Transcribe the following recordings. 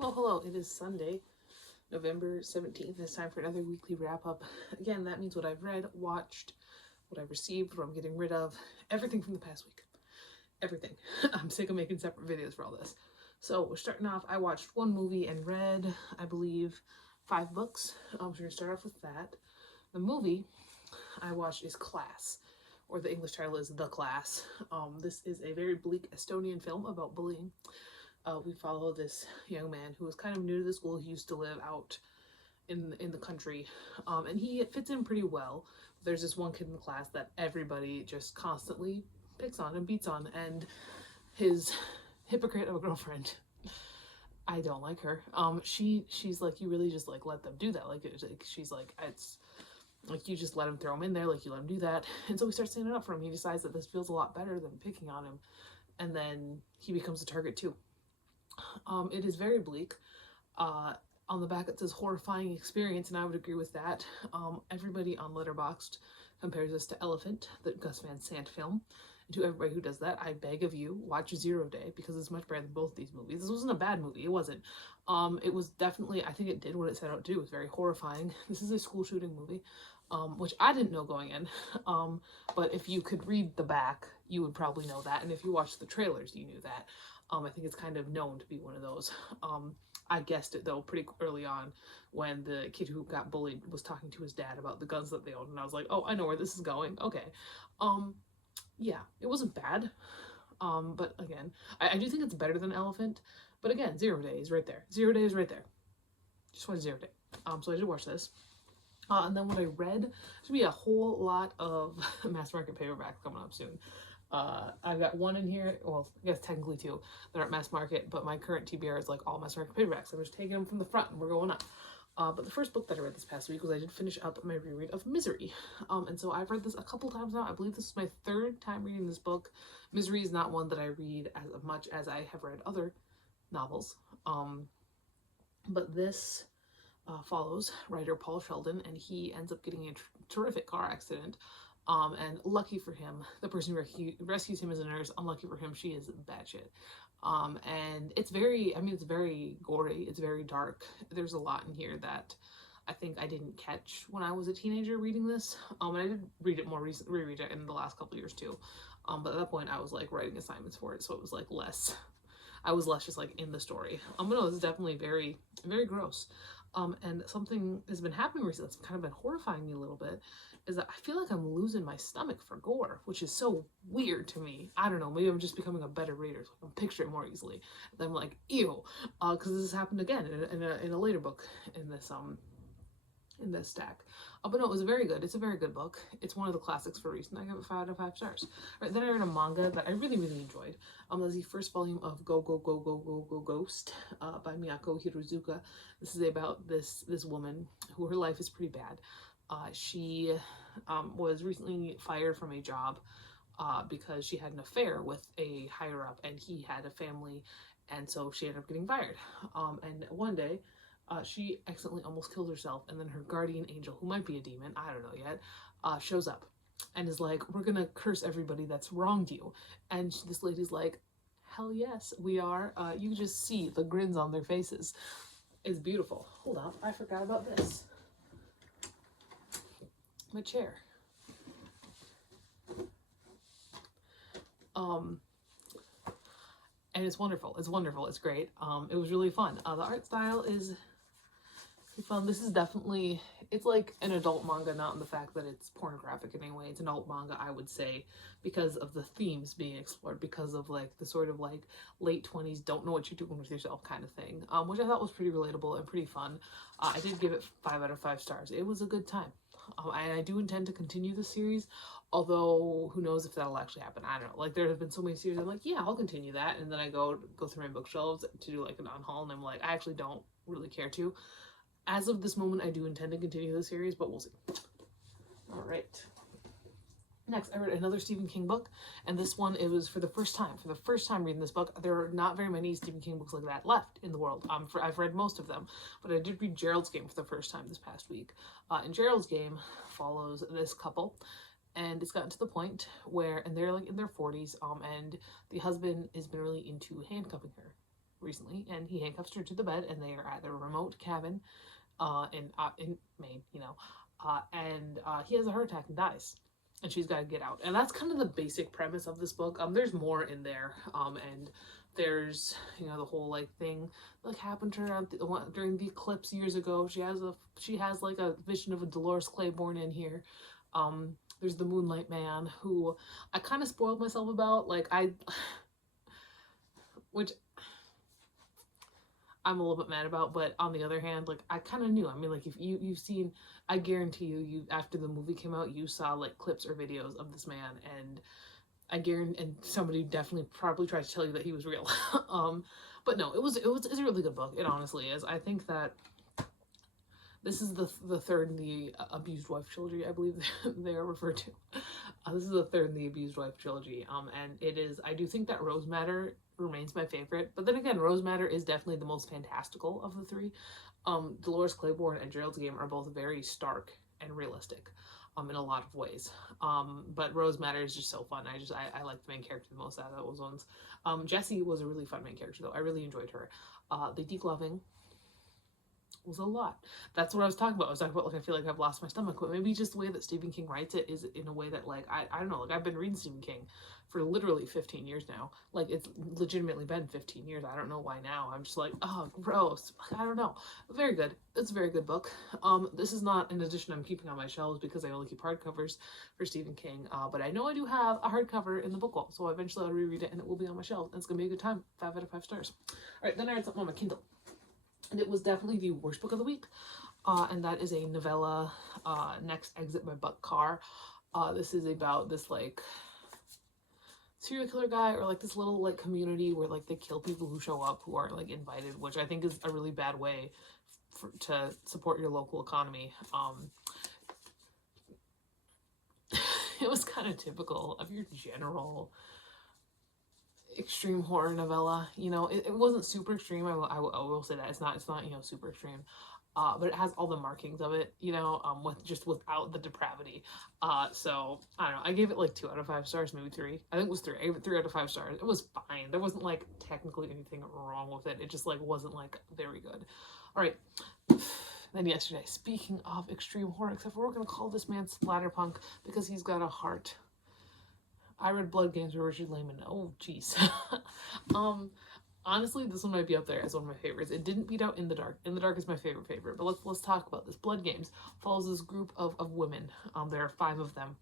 Well, hello, it is Sunday, November 17th. It's time for another weekly wrap up. Again, that means what I've read, watched, what I've received, what I'm getting rid of, everything from the past week. Everything. I'm sick of making separate videos for all this. So, we're starting off. I watched one movie and read, I believe, 5 books. So, we're going to start off with that. The movie I watched is Class, or the English title is The Class. This is a very bleak Estonian film about bullying. We follow this young man who is kind of new to the school. He used to live out in the country, and he fits in pretty well. There's this one kid in the class that everybody just constantly picks on and beats on, and his hypocrite of a girlfriend. I don't like her. She's like, you really just like let them do that. Like she's like, it's like you just let him throw him in there, like you let him do that. And so we start standing up for him. He decides that this feels a lot better than picking on him, and then he becomes a target too. It is very bleak. On the back it says horrifying experience, and I would agree with that. Everybody on Letterboxd compares this to Elephant, the Gus Van Sant film. And to everybody who does that, I beg of you, watch Zero Day, because it's much better than both these movies. This wasn't a bad movie, it wasn't. It was definitely, I think it did what it set out to do. It was very horrifying. This is a school shooting movie, which I didn't know going in. But if you could read the back, you would probably know that. And if you watched the trailers, you knew that. I think it's kind of known to be one of those. I guessed it though pretty early on when the kid who got bullied was talking to his dad about the guns that they owned, and I was like, oh, I know where this is going. Okay. Yeah, it wasn't bad. But again, I do think it's better than Elephant. But again, Zero Day is right there. Zero Day is right there. Just watch Zero Day. So I did watch this. And then what I read, there's gonna be a whole lot of mass market paperbacks coming up soon. I've got one in here, well, I guess technically 2 that aren't mass market, but my current TBR is like all mass market paperbacks. I'm just taking them from the front and we're going up. But the first book that I read this past week was I did finish up my reread of Misery. And so I've read this a couple times now. I believe this is my 3rd time reading this book. Misery is not one that I read as much as I have read other novels. But this follows writer Paul Sheldon, and he ends up getting a terrific car accident. And lucky for him, the person who rescues him is a nurse. Unlucky for him, she is batshit. And it's very, it's very gory. It's very dark. There's a lot in here that I think I didn't catch when I was a teenager reading this. And I did read it more recently, reread it in the last couple years too. But at that point, I was like writing assignments for it, so it was like less. I was less just like in the story. But no, this is definitely very, very gross. And something has been happening recently that's kind of been horrifying me a little bit is that I feel like I'm losing my stomach for gore, which is so weird to me. I don't know, maybe I'm just becoming a better reader, so I can picture it more easily. And I'm like, ew, because this has happened again in a later book in this stack. But no, it was very good. It's a very good book. It's one of the classics for a reason. I give it 5 out of 5 stars. Right, then I read a manga that I really, really enjoyed. That's the first volume of Go Go Go Go Go Go Ghost by Miyako Hirozuka. This is about this woman who her life is pretty bad. She was recently fired from a job because she had an affair with a higher up, and he had a family, and so she ended up getting fired. And one day, she accidentally almost killed herself, and then her guardian angel, who might be a demon, I don't know yet, shows up and is like, we're gonna curse everybody that's wronged you. And this lady's like, hell yes, we are. You just see the grins on their faces. It's beautiful. Hold on, I forgot about this. My chair. And it's wonderful. It's wonderful. It's great. It was really fun. The art style is fun. This is definitely, it's like an adult manga, not in the fact that it's pornographic in any way. It's an adult manga, I would say, because of the themes being explored, because of like the sort of like late 20s, don't know what you're doing with yourself kind of thing, which I thought was pretty relatable and pretty fun. I did give it 5 out of 5 stars. It was a good time. And I do intend to continue the series, although who knows if that'll actually happen. I don't know. Like, there have been so many series I'm like, yeah, I'll continue that, and then I go through my bookshelves to do like an on-haul, and I'm like, I actually don't really care to. As of this moment, I do intend to continue the series, but we'll see. All right. Next, I read another Stephen King book, and this one, it was for the first time reading this book. There are not very many Stephen King books like that left in the world. I've read most of them, but I did read Gerald's Game for the first time this past week. And Gerald's Game follows this couple, and it's gotten to the point where, and they're like in their 40s, and the husband has been really into handcuffing her. recently, and he handcuffs her to the bed, and they are at their remote cabin in Maine, and he has a heart attack and dies, and she's got to get out. And that's kind of the basic premise of this book. There's more in there, and there's the whole like thing like happened to her during the eclipse years ago. She has like a vision of a Dolores Claiborne in here. There's the Moonlight Man, who I kind of spoiled myself about, which I'm a little bit mad about, but on the other hand, like, I kind of knew. I mean, like, if you've seen, I guarantee you after the movie came out, you saw like clips or videos of this man, and I guarantee, and somebody definitely probably tried to tell you that he was real. But no, it's a really good book. It honestly is. I think that this is the third in the Abused Wife trilogy, I believe they are referred to. This is the third in the Abused Wife trilogy, and it is. I do think that Rose Madder remains my favorite, but then again, Rose Madder is definitely the most fantastical of the three. Dolores Claiborne and Gerald's Game are both very stark and realistic, in a lot of ways. But Rose Madder is just so fun. I like the main character the most out of those ones. Jessie was a really fun main character though. I really enjoyed her. The degloving was a lot. That's what I was talking about. I was talking about, like, I feel like I've lost my stomach, but maybe just the way that Stephen King writes it is in a way that, like, I don't know, like, I've been reading Stephen King for literally 15 years now. Like, it's legitimately been 15 years. I don't know why now. I'm just like, oh, gross. I don't know. Very good. It's a very good book. This is not an edition I'm keeping on my shelves because I only keep hardcovers for Stephen King, but I know I do have a hardcover in the book wall, so eventually I'll reread it and it will be on my shelf, and it's gonna be a good time. 5 out of 5 stars. All right, then I read something on my Kindle. And it was definitely the worst book of the week. And that is a novella, Next Exit by Buck Carr. This is about this, like, serial killer guy, or, like, this little, like, community where, like, they kill people who show up who aren't, like, invited, which I think is a really bad way to support your local economy. It was kind of typical of your general extreme horror novella. It wasn't super extreme. I will say that it's not super extreme, but it has all the markings of it, without the depravity. So I don't know, I gave it like 2 out of 5 stars, maybe 3. I think it was 3. I gave it 3 out of 5 stars. It was fine. There wasn't like technically anything wrong with it. It just like wasn't like very good. All right. Then yesterday, speaking of extreme horror, except for we're gonna call this man Splatterpunk because he's got a heart. I read Blood Games by Richard Lehman. Oh, jeez. Honestly, this one might be up there as one of my favorites. It didn't beat out In the Dark. In the Dark is my favorite. But let's talk about this. Blood Games follows this group of women. There are 5 of them.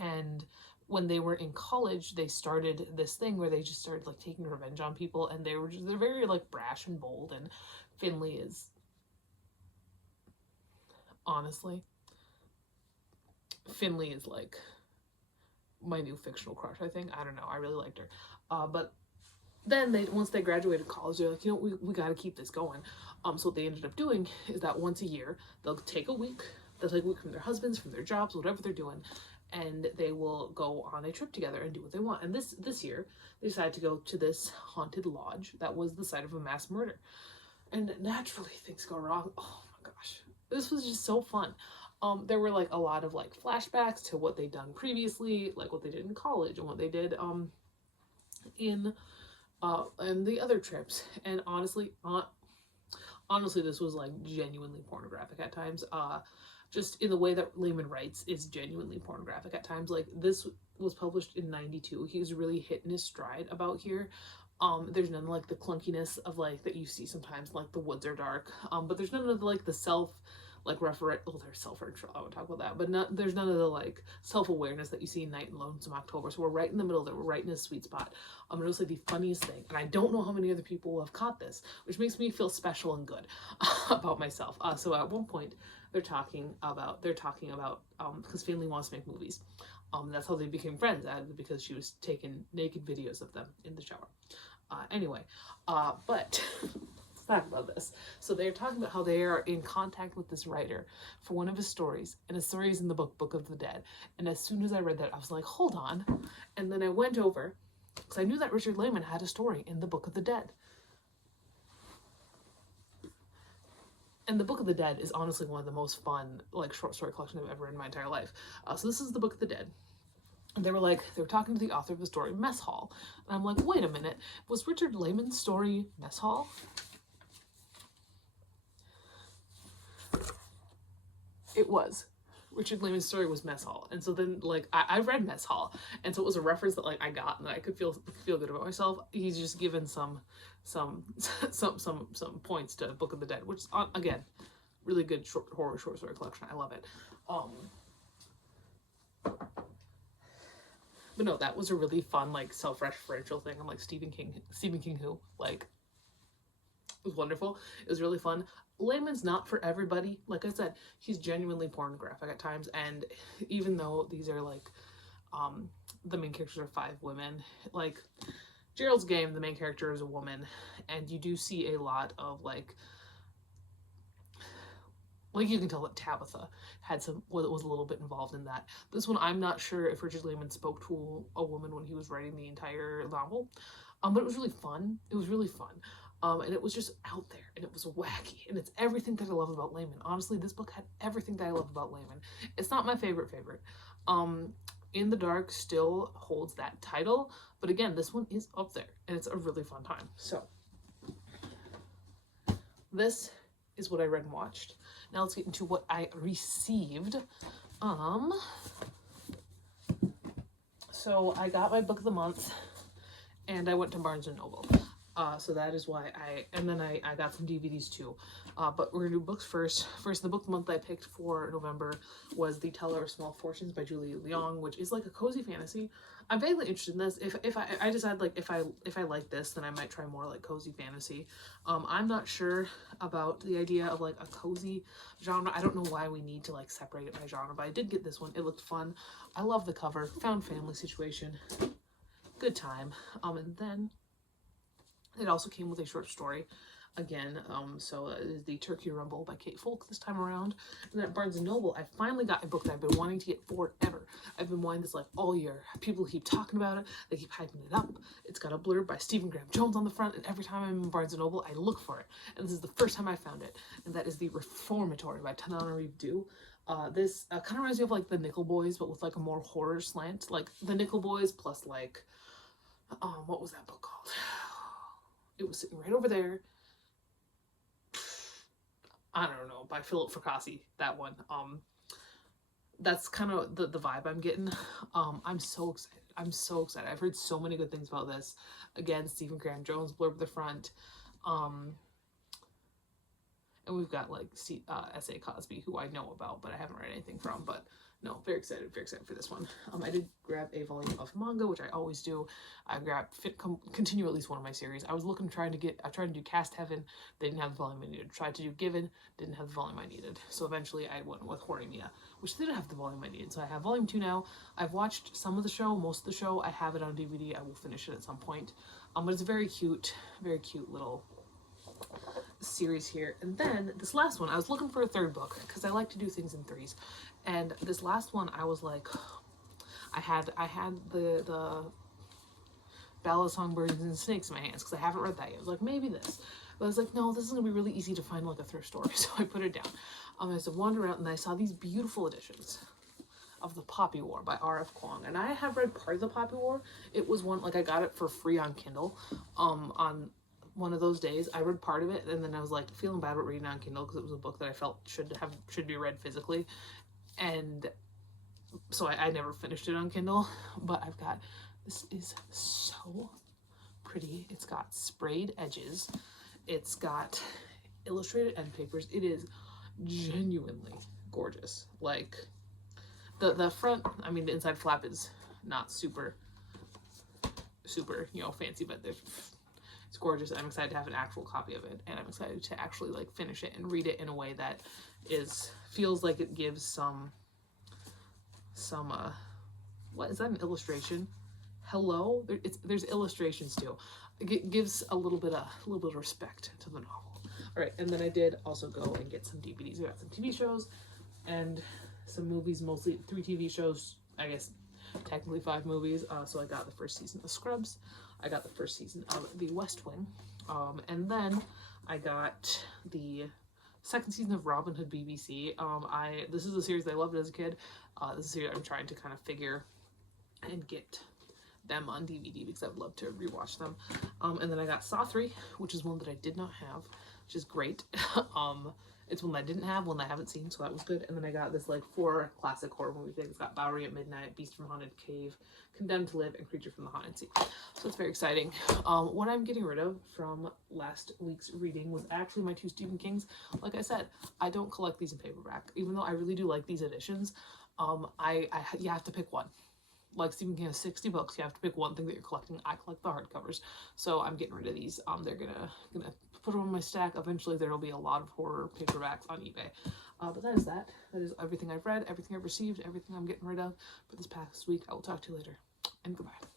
And when they were in college, they started this thing where they just started, like, taking revenge on people. And they're very, like, brash and bold. And Finley is... Honestly, Finley is, like, my new fictional crush, I think. I don't know. I really liked her. But then once they graduated college, they're like, we got to keep this going. So what they ended up doing is that once a year, they'll take a week. They'll take a week from their husbands, from their jobs, whatever they're doing, and they will go on a trip together and do what they want. And this year, they decided to go to this haunted lodge that was the site of a mass murder. And naturally, things go wrong. Oh my gosh. This was just so fun. There were like a lot of like flashbacks to what they'd done previously, like what they did in college and what they did in the other trips. And honestly, this was like genuinely pornographic at times. Just in the way that Lehman writes is genuinely pornographic at times. Like, this was published in '92. He was really hitting his stride about here. There's none of like the clunkiness of like that you see sometimes, like The Woods Are Dark. But there's none of the, like, the there's self-referential, I would talk about that, but there's none of the like self-awareness that you see in Night and Lonesome October. So we're right in the middle there. We're right in his sweet spot. It was like the funniest thing, and I don't know how many other people have caught this, which makes me feel special and good about myself. So at one point they're talking about because Finley wants to make movies. That's how they became friends, because she was taking naked videos of them in the shower. But let's talk about this. So they're talking about how they are in contact with this writer for one of his stories, and his story is in the Book of the Dead. And as soon as I read that, I was like, hold on. And then I went over, because I knew that Richard Lehman had a story in the Book of the Dead. And the Book of the Dead is honestly one of the most fun, like, short story collections I've ever read in my entire life. So this is the Book of the Dead. And they were talking to the author of the story Mess Hall. And I'm like, wait a minute, was Richard Lehman's story Mess Hall? It was. Richard Lehman's story was Mess Hall. And so then, like, I read Mess Hall. And so it was a reference that, like, I got and that I could feel good about myself. He's just given some points to Book of the Dead, which is, again, really good horror short story collection. I love it. But no, that was a really fun, like, self-referential thing. I'm like, Stephen King who? Like, it was wonderful. It was really fun. Lehman's not for everybody. Like I said, he's genuinely pornographic at times, and even though these are, like, the main characters are 5 women, like, Gerald's Game, the main character is a woman, and you do see a lot of, like you can tell that Tabitha was a little bit involved in that. This one, I'm not sure if Richard Lehman spoke to a woman when he was writing the entire novel, but it was really fun. It was really fun. And it was just out there, and it was wacky, and it's everything that I love about Lehman. Honestly, this book had everything that I love about Lehman. It's not my favorite. In the Dark still holds that title, but again, this one is up there, and it's a really fun time. So, this is what I read and watched. Now let's get into what I received. So I got my book of the month, and I went to Barnes & Noble. So that is why I got some DVDs too. But we're gonna do books first. First, the book of the month I picked for November was The Teller of Small Fortunes by Julie Leong, which is like a cozy fantasy. I'm vaguely interested in this. If I decide, like, if I like this, then I might try more like cozy fantasy. I'm not sure about the idea of, like, a cozy genre. I don't know why we need to, like, separate it by genre, but I did get this one. It looked fun. I love the cover. Found family situation. Good time. And then it also came with a short story. Again, so it is The Turkey Rumble by Kate Folk this time around. And at Barnes & Noble, I finally got a book that I've been wanting to get forever. I've been wanting this, like, all year. People keep talking about it. They keep hyping it up. It's got a blurb by Stephen Graham Jones on the front, and every time I'm in Barnes & Noble, I look for it. And this is the first time I found it. And that is The Reformatory by Tananarive Due. This kind of reminds me of, like, The Nickel Boys, but with, like, a more horror slant. Like, The Nickel Boys plus, like, what was that book called? It was sitting right over there. I don't know, by Philip Fracassi, that one. That's kind of the vibe I'm getting. I'm so excited. I'm so excited. I've heard so many good things about this. Again, Stephen Graham Jones blurb at the front. And we've got, like, S.A. Cosby, who I know about, but I haven't read anything from. But no, very excited for this one. I did grab a volume of manga, which I always do. I grabbed continue at least one of my series. I was tried to do Cast Heaven, they didn't have the volume I needed. Tried to do Given, didn't have the volume I needed. So eventually I went with Horimiya, which didn't have the volume I needed. So I have volume 2 now. I've watched some of the show, most of the show. I have it on DVD. I will finish it at some point. But it's a very cute little series here. And then this last one, I was looking for a third book because I like to do things in threes, and this last one I was like, I had the Ballad of Songbirds and Snakes in my hands because I haven't read that yet. I was like, maybe this, but I was like, no, this is gonna be really easy to find, like, a thrift store. So I put it down. I was wandering out and I saw these beautiful editions of The Poppy War by R.F. Kuang, and I have read part of The Poppy War. It was one, like, I got it for free on Kindle on one of those days. I read part of it, and then I was, like, feeling bad about reading on Kindle because it was a book that I felt should be read physically, and so I never finished it on Kindle. But I've got, this is so pretty. It's got sprayed edges. It's got illustrated end papers. It is genuinely gorgeous. Like, the front, I mean, the inside flap is not super, you know, fancy, but it's gorgeous. I'm excited to have an actual copy of it, and I'm excited to actually, like, finish it and read it in a way that feels like it gives some what is that, an illustration? Hello? There's illustrations too. It gives a little bit of respect to the novel. All right, and then I did also go and get some DVDs. I got some TV shows and some movies, mostly 3 TV shows, I guess technically 5 movies. So I got the first season of Scrubs, I got the first season of The West Wing, and then I got the second season of Robin Hood BBC. This is a series that I loved as a kid. This is a series I'm trying to kind of figure and get them on DVD because I would love to rewatch them. And then I got Saw 3, which is one that I did not have, which is great. It's one that I didn't have, one that I haven't seen, so that was good. And then I got this like 4 classic horror movie things. It's got Bowery at Midnight, Beast from Haunted Cave, Condemned to Live, and Creature from the Haunted Sea. So it's very exciting. What I'm getting rid of from last week's reading was actually my 2 Stephen Kings. Like I said, I don't collect these in paperback, even though I really do like these editions. You have to pick one. Like Stephen King has 60 books, you have to pick one thing that you're collecting. I collect the hardcovers, so I'm getting rid of these. They're gonna put them on my stack. Eventually there will be a lot of horror paperbacks on eBay. But that is that. That is everything I've read, everything I've received, everything I'm getting rid of for this past week. I will talk to you later, and goodbye.